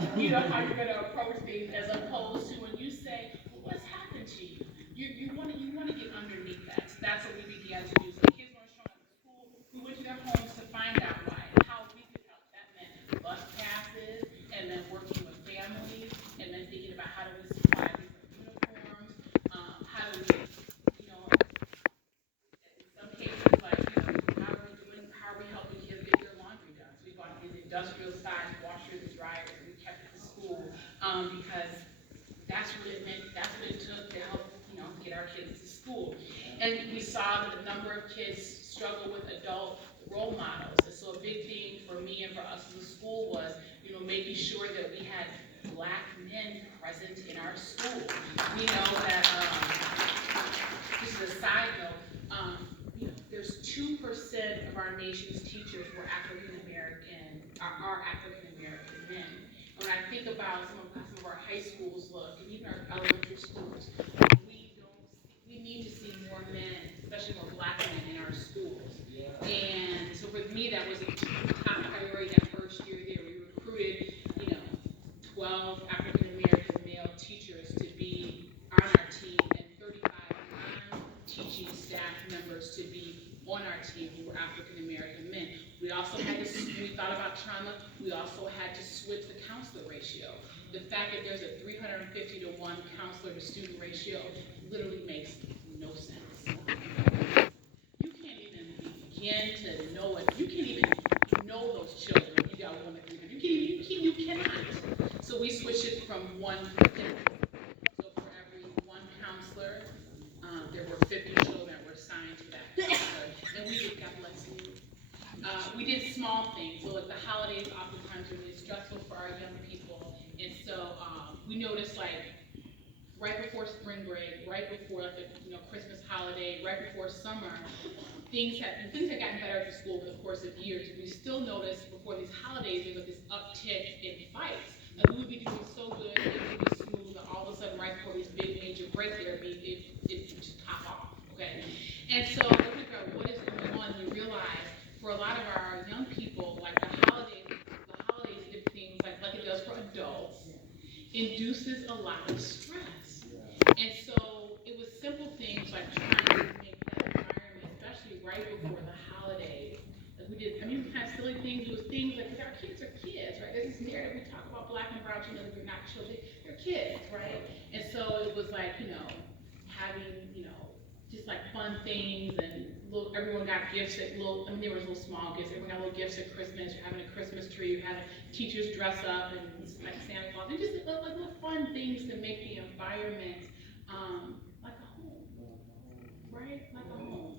how you're going to approach things, as opposed to when you say, well, what's happened to you? You want to get underneath that. So that's what we began to do. So the kids weren't showing up at school. We went to their homes to find out why and how we could help. That meant bus passes, and then working with families, and then thinking about how do we supply different uniforms, how do we, in some cases, like, how are we helping kids get their laundry done? So we bought these industrial size washers and dryers, and we kept it to school, because that's what it meant, that's what it took to help, get our kids to school. And we saw that a number of kids struggle with adult role models. And so a big thing for me and for us as a school was, making sure that we had Black men present in our school. We know that, just as a side note, there's 2% of our nation's teachers were African American, are African American men. And when I think about some of our high schools look, and even our elementary schools, we need to see more men, especially more Black men in our schools. And so for me, that was a top priority that first year there. We recruited, 12 African American male teachers to be on our team, and 35 non-teaching staff members to be on our team who were African American men. We also had to, when we thought about trauma, we also had to switch the counselor ratio. The fact that there's a 350 to 1 counselor to student ratio literally makes no sense. You can't even begin to know it. You can't even know those children if you got one at 300. You cannot. So we switched it from 1 to 50. So for every 1 counselor, there were 50 children that were assigned to that counselor. And we did, God bless you. We did small things. So like the holidays oftentimes are really stressful for our young people. And so we noticed, like, right before spring break, right before like the Christmas holiday, right before summer, things had gotten better at the school over the course of years. We still noticed before these holidays there was this uptick in fights. Like, we would be doing so good, it would be smooth, and all of a sudden, right before these big major breaks, it just pop off. Okay, and so we figure out what is going on. We realize for a lot of our young people, like the holidays did things like it does for adults, induces a lot of stress. And so it was simple things like trying to make that environment, especially right before the holidays. Like we did, we kind of silly things. It was things like, because our kids are kids, right? There's this narrative, we talk about Black and brown children, they're not children, they're kids, right? And so it was like, having, just like fun things, and everyone got gifts at there was little small gifts. Everyone got little gifts at Christmas. You're having a Christmas tree. You're having teachers dress up and like Santa Claus. And just like little fun things to make the environment like a home, right? Like a home.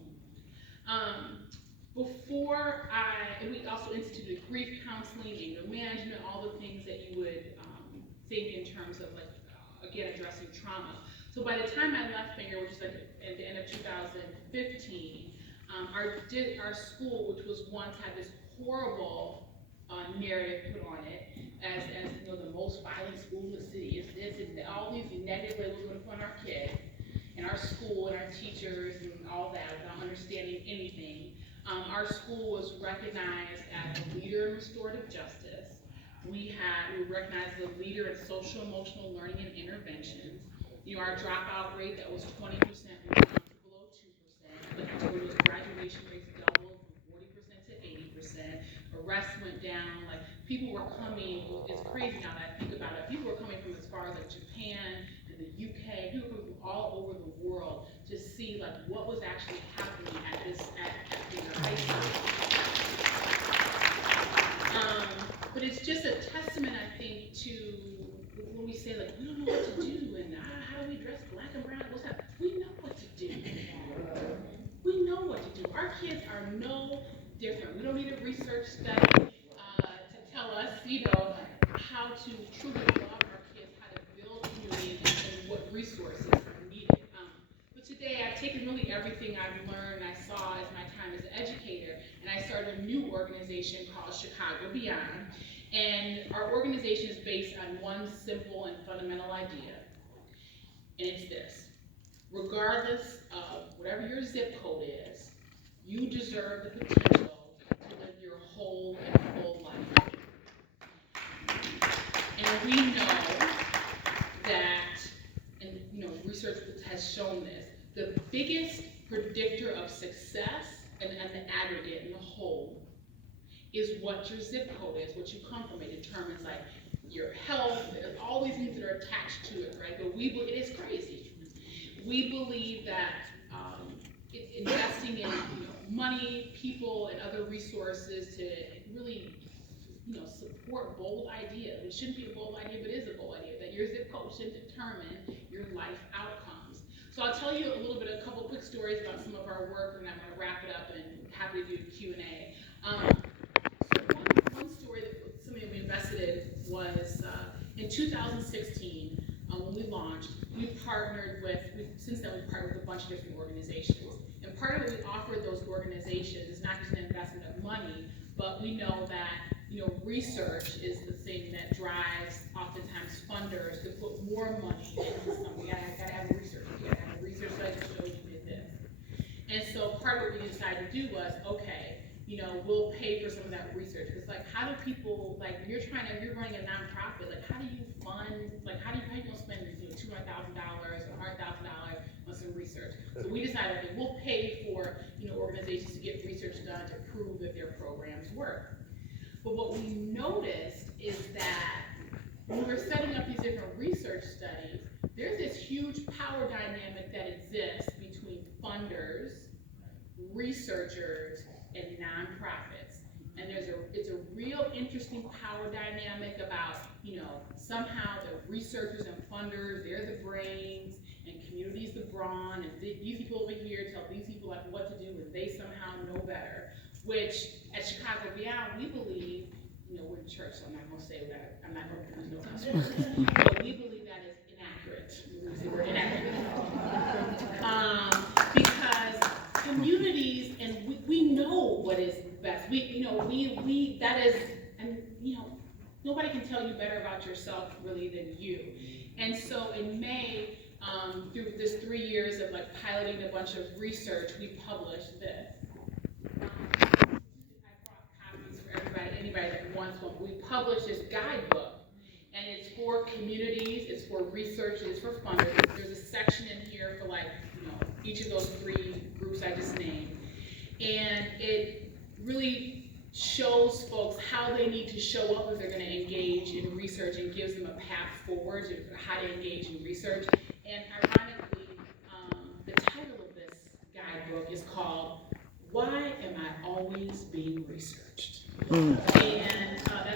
And we also instituted grief counseling, anger management, all the things that you would think in terms of again, addressing trauma. So by the time I left Finger, which is like at the end of 2015, our school, which was once had this horrible narrative put on it as the most violent school in the city, is this and all these negative labels we put on our kids and our school and our teachers and all that without understanding anything. Our school was recognized as a leader in restorative justice. We were recognized as a leader in social emotional learning and interventions. Our dropout rate that was 20%, we went down to below 2%. But the graduation rates doubled from 40% to 80%. Arrests went down. Like, people were coming. It's crazy now that I think about it. People were coming from as far as like Japan and the UK. People were from all over the world to see like what was actually happening at Finger High School. But it's just a testament, I think, to when we say like we don't know what to do and how do we address Black and brown? What's that? We know what to do. We know what to do. Our kids are no different. We don't need a research study to tell us, how to truly love our kids, how to build community, and what resources are needed. But today, I've taken really everything I've learned, I saw as my time as an educator, and I started a new organization called Chicago Beyond. And our organization is based on one simple and fundamental idea, and it's this: regardless of whatever your zip code is, you deserve the potential to live your whole and full life. And And we know that, and research has shown this, the biggest predictor of success and the aggregate and the whole is what your zip code is, what you come from. It determines like your health, all these things that are attached to it, right? But it is crazy. We believe that investing in money, people, and other resources to really support bold ideas. It shouldn't be a bold idea, but it is a bold idea, that your zip code should determine your life outcomes. So I'll tell you a couple quick stories about some of our work, and I'm going to wrap it up and happy to do Q&A. So one story that something we invested in was in 2016, when we launched, since then we've partnered with a bunch of different organizations. And part of what we offered those organizations is not just an investment of money, but we know that research is the thing that drives oftentimes funders to put more money into something. You gotta have a research. You gotta have a research study to show you did this. And so part of what we decided to do was, okay, we'll pay for some of that research. Because like, how do people, like, you're running a nonprofit, like, how do you fund, like, how do you spend $200,000 or $100,000 on some research? So we decided, okay, we'll pay for organizations to get research done to prove that their programs work. But what we noticed is that when we were setting up these different research studies, there's this huge power dynamic that exists between funders, researchers, and nonprofits. And it's a real interesting power dynamic about, somehow the researchers and funders, they're the brains, and community's the brawn, and these people over here tell these people like what to do, and they somehow know better. Which at Chicago Beyond, we believe, we're in church, so I'm not going to say that. I'm not going to put no cuss, but we believe that is inaccurate. We're inaccurate. Because communities, and we know what is best. That is, and nobody can tell you better about yourself really than you. And so in May, through this 3 years of like piloting a bunch of research, we published this. Anybody that wants one. We published this guidebook, and it's for communities, it's for researchers, it's for funders. There's a section in here for each of those 3 groups I just named, and it really shows folks how they need to show up if they're going to engage in research, and gives them a path forward to how to engage in research. And ironically, the title of this guidebook is called "Why Am I Always Being Researched?" And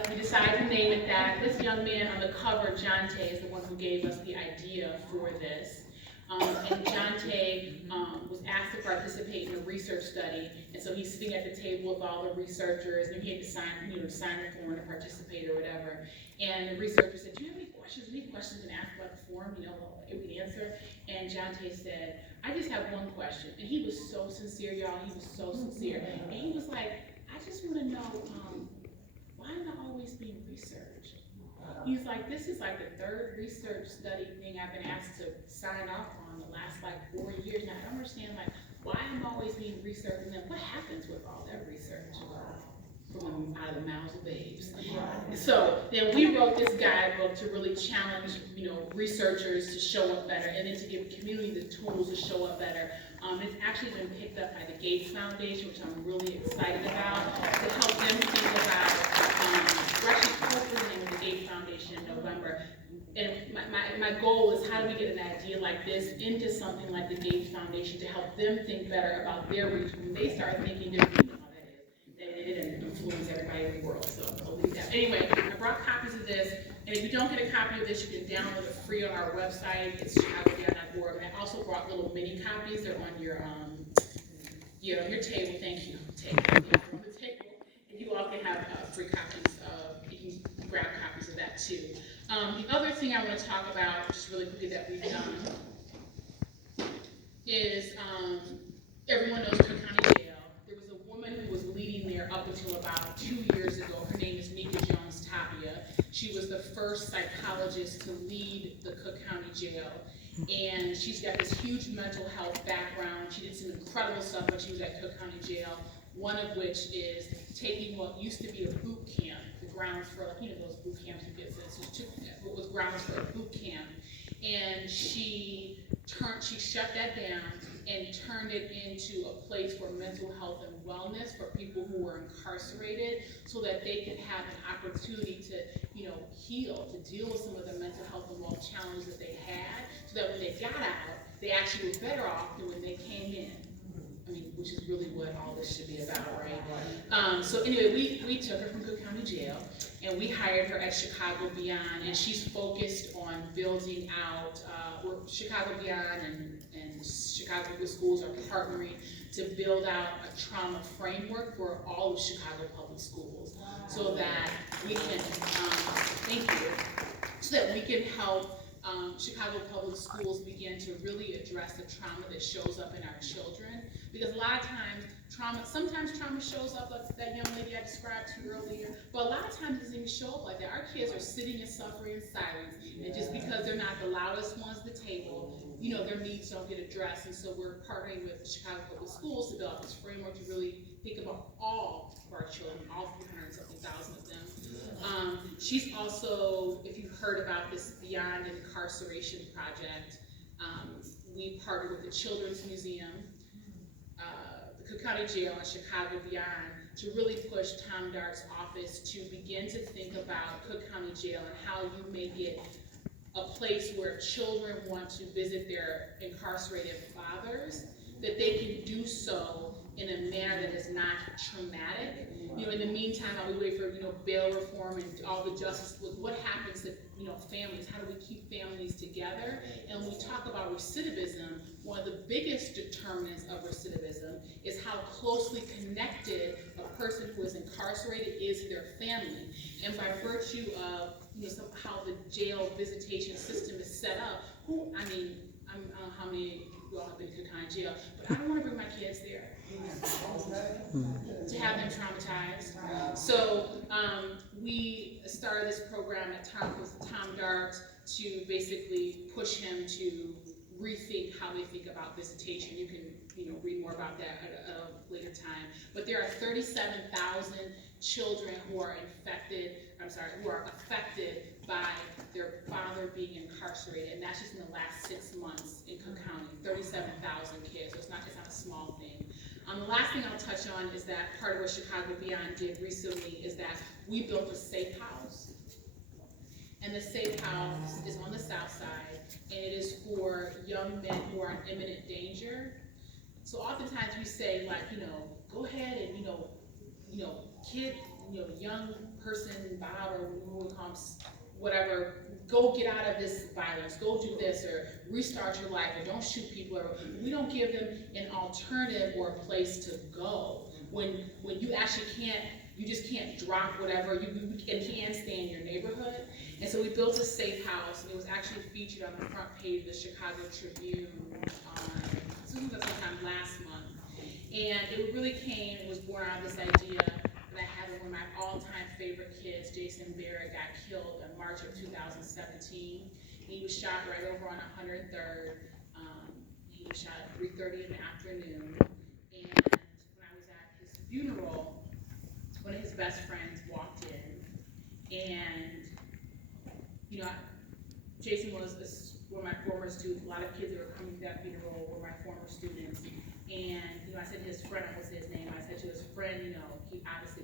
we decided to name it that. This young man on the cover, Jonte, is the one who gave us the idea for this. And Jonte was asked to participate in a research study, and so he's sitting at the table with all the researchers, and he had to sign the form to participate or whatever. And the researcher said, "Do you have any questions? Any questions you can ask about the form? It would answer." And Jonte said, "I just have one question." And he was so sincere, y'all. He was so sincere, and he was like, "I just want to know, why am I always being researched?" He's like, "This is like the 3rd research study thing I've been asked to sign off on the last 4 years. And I don't understand why I'm always being researched, and then what happens with all that research from out of the mouths of babes." So then we wrote this guidebook to really challenge, researchers to show up better, and then to give the community the tools to show up better. It's actually been picked up by the Gates Foundation, which I'm really excited about, to help them think about, we're actually co-presenting with the Gates Foundation in November. And my goal is, how do we get an idea like this into something like the Gates Foundation to help them think better about their reach when they start thinking differently how that is. It didn't influence everybody in the world, so I'll leave that. Anyway, I brought copies of this, and if you don't get a copy of this, you can download it free on our website. It's chicagoBeyond.org. And I also brought little mini copies. They're on your on your table. Thank you. On the table, and you all can have free copies. You can grab copies of that too. The other thing I want to talk about, just really quickly, that we've done is everyone knows Cook County Jail. There was a woman who was leading there up until about 2 years ago. Her name is Nika Jones Tapia. She was the first psychologist to lead the Cook County Jail. And she's got this huge mental health background. She did some incredible stuff when she was at Cook County Jail, one of which is taking what used to be a boot camp, the grounds for those boot camps you get. So she took grounds for a boot camp, and she shut that down and turned it into a place for mental health and wellness for people who were incarcerated, so that they could have an opportunity to, heal, to deal with some of the mental health and wellness challenges that they had, so that when they got out, they actually were better off than when they came in. I mean, which is really what all this should be about, right? So anyway, we took her from Cook County Jail, and we hired her at Chicago Beyond, and she's focused on building out, Chicago Beyond and Chicago Public Schools are partnering to build out a trauma framework for all of Chicago Public Schools, so that we can, thank you, so that we can help Chicago Public Schools begin to really address the trauma that shows up in our children. Because a lot of times, sometimes trauma shows up like that young lady I described to you earlier, but a lot of times it doesn't even show up like that. Our kids are sitting and suffering in silence, and just because they're not the loudest ones at the table, their needs don't get addressed. And so we're partnering with the Chicago Public Schools to develop this framework to really think about all of our children, all 300-something thousand of them. She's also, if you've heard about this Beyond Incarceration project, we partnered with the Children's Museum, the Cook County Jail, and Chicago Beyond to really push Tom Dart's office to begin to think about Cook County Jail and how you make it a place where children want to visit their incarcerated fathers, that they can do so in a manner that is not traumatic. In the meantime, while we wait for, bail reform and all the justice, what happens to, families? How do we keep families together? And when we talk about recidivism, one of the biggest determinants of recidivism is how closely connected a person who is incarcerated is to their family. And by virtue of, how the jail visitation system is set up, I don't know how many of you all have been to Cook County Jail, but I don't want to bring my kids there to have them traumatized. So we started this program with Tom Dart to basically push him to rethink how they think about visitation. You can read more about that at a later time. But there are 37,000 children who are affected by their father being incarcerated, and that's just in the last 6 months in Cook County. 37,000 kids, so it's not a small thing. The last thing I'll touch on is that part of what Chicago Beyond did recently is that we built a safe house. And the safe house is on the south side, and it is for young men who are in imminent danger. So oftentimes we say, go ahead and, kid, young person, Bob, or who comes, whatever, go get out of this violence, go do this, or restart your life, or don't shoot people, or we don't give them an alternative or a place to go. When you actually you just can't drop whatever, you can stay in your neighborhood. And so we built a safe house, and it was actually featured on the front page of the Chicago Tribune sometime last month. And it was born out of this idea that I had one of my all-time favorite kids, Jason Barrett, got killed in March of 2017. He was shot right over on 103rd. He was shot at 3:30 in the afternoon. And when I was at his funeral, one of his best friends walked in, and Jason was one of my former students. A lot of kids that were coming to that funeral were my former students. And I said to his friend, I won't say his name, I said to his friend, he obviously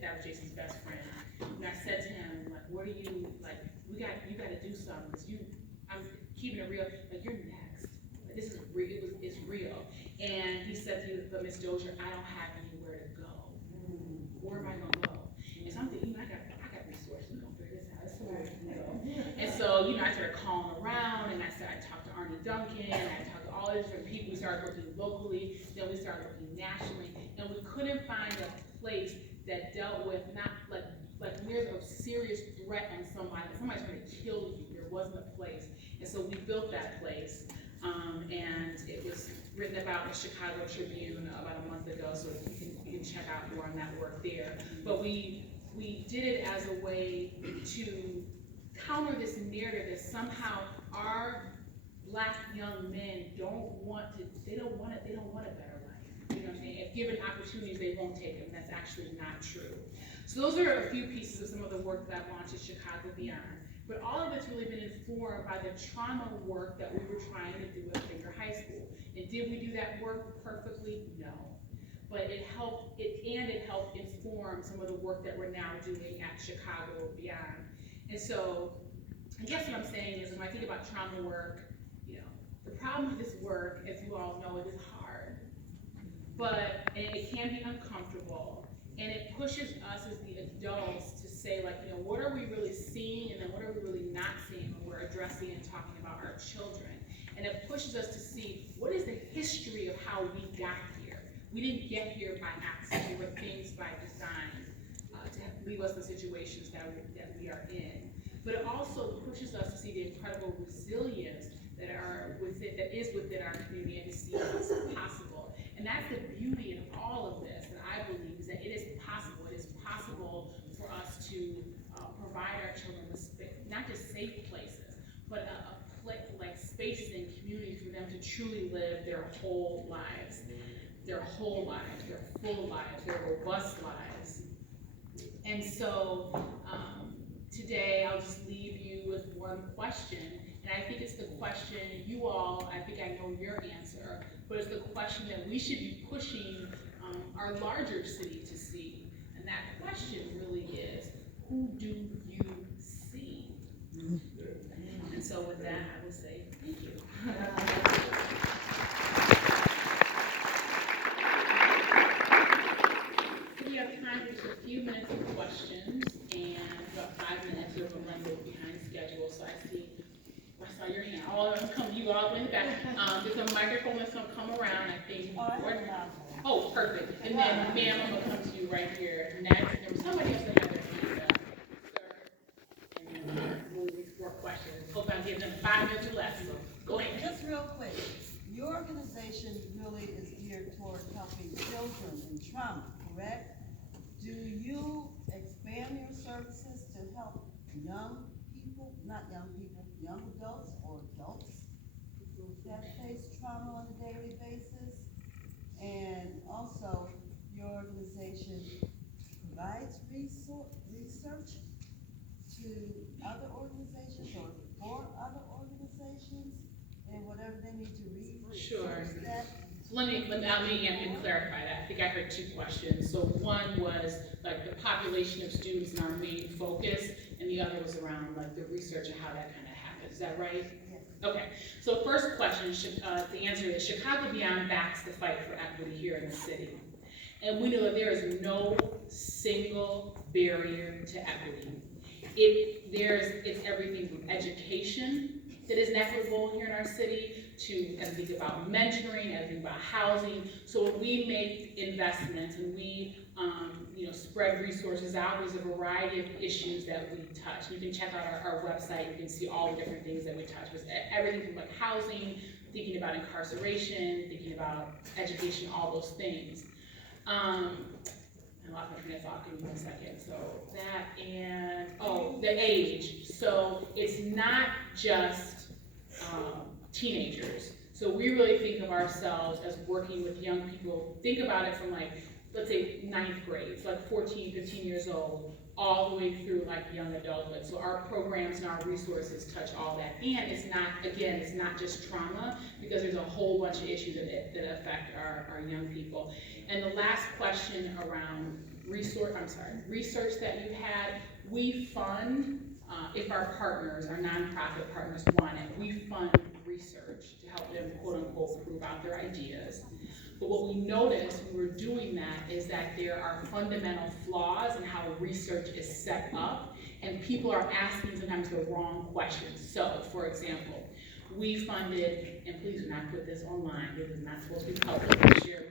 that was Jason's best friend. And I said to him, what are you, you got to do something. I'm keeping it real, you're next. This is real, it's real. And he said to me, but Miss Dozier, I don't have anywhere to go. Where am I going to go? And so I'm thinking, I got resources, I'm going to figure this out. And so, I started calling around, and I talked to Arnie Duncan, and I talked to all the different people. We started working locally, then we started working nationally, and we couldn't find a place that dealt with not near a serious threat on somebody's going to kill you. There wasn't a place. And so we built that place, and it was written about in the Chicago Tribune about a month ago, so you can check out more on that work there. But we did it as a way to counter this narrative that somehow our Black young men don't want a better life. You know what I'm saying? If given opportunities, they won't take them. That's actually not true. So those are a few pieces of some of the work that I've launched at Chicago Beyond. But all of it's really been informed by the trauma work that we were trying to do at Finger High School. And did we do that work perfectly? No. But it helped inform some of the work that we're now doing at Chicago Beyond. And so I guess what I'm saying is, when I think about trauma work, the problem with this work, as you all know, it is hard, and it can be uncomfortable, and it pushes us as the adults to say, like, what are we really seeing, and then what are we really not seeing when we're addressing and talking about our children. And it pushes us to see, what is the history of how we got here? We didn't get here by accident. There were things by design to leave us in situations that we are in. But it also pushes us to see the incredible resilience that is within our community, and to see what's possible. And that's the beauty of all of this, that I believe, is that it is possible. It is possible for us to provide our children with not just safe places, but like spaces and communities for them to truly live their whole lives, their full lives, their robust lives. And so today I'll just leave you with one question, and I think it's the question you all, I think I know your answer, but it's the question that we should be pushing our larger city to see. And that question really is, who do you see? And so with that, I will say thank you. So we have time for just a few minutes of questions, and about 5 minutes. We're going to run behind schedule, so I saw your hand. All of them come, you all in the back. There's a microphone that's going to come around, I think. Oh, perfect. And then, ma'am, I'm going to come to you right here next. There was somebody else that had their hand up. Sir. And then we'll move more questions. Hope I give them 5 minutes or less. So go ahead. Just real quick, your organization really is geared toward helping children in trauma, correct? Do you expand your services to help young people, not young people, young adults or adults that face trauma on a daily basis? And also, your organization provides research to other organizations or for other organizations, and whatever they need to read. Sure. That. Let me clarify that. I think I heard 2 questions. So one was like the population of students in our main focus, and the other was around like the research and how that kind of happens. Is that right? Yes. Okay. So first question, the answer is Chicago Beyond backs the fight for equity here in the city. And we know that there is no single barrier to equity. It's everything from education that is inequitable here in our city, to everything about mentoring, everything about housing. So when we make investments and we spread resources out, there's a variety of issues that we touch. You can check out our website, you can see all the different things that we touch. With everything from like housing, thinking about incarceration, thinking about education, all those things. I lost my train of thought, give me 1 second. So that and, the age. So it's not just teenagers. So we really think of ourselves as working with young people. Think about it from like, let's say 9th grade, so like 14, 15 years old, all the way through like young adulthood. So our programs and our resources touch all that. And it's not just trauma, because there's a whole bunch of issues that affect our young people. And the last question around research that you had, we fund, if our nonprofit partners want it, we fund research to help them, quote unquote, prove out their ideas. But what we noticed when we were doing that is that there are fundamental flaws in how research is set up, and people are asking sometimes the wrong questions. So, for example, we funded, and please do not put this online, this is not supposed to be public, share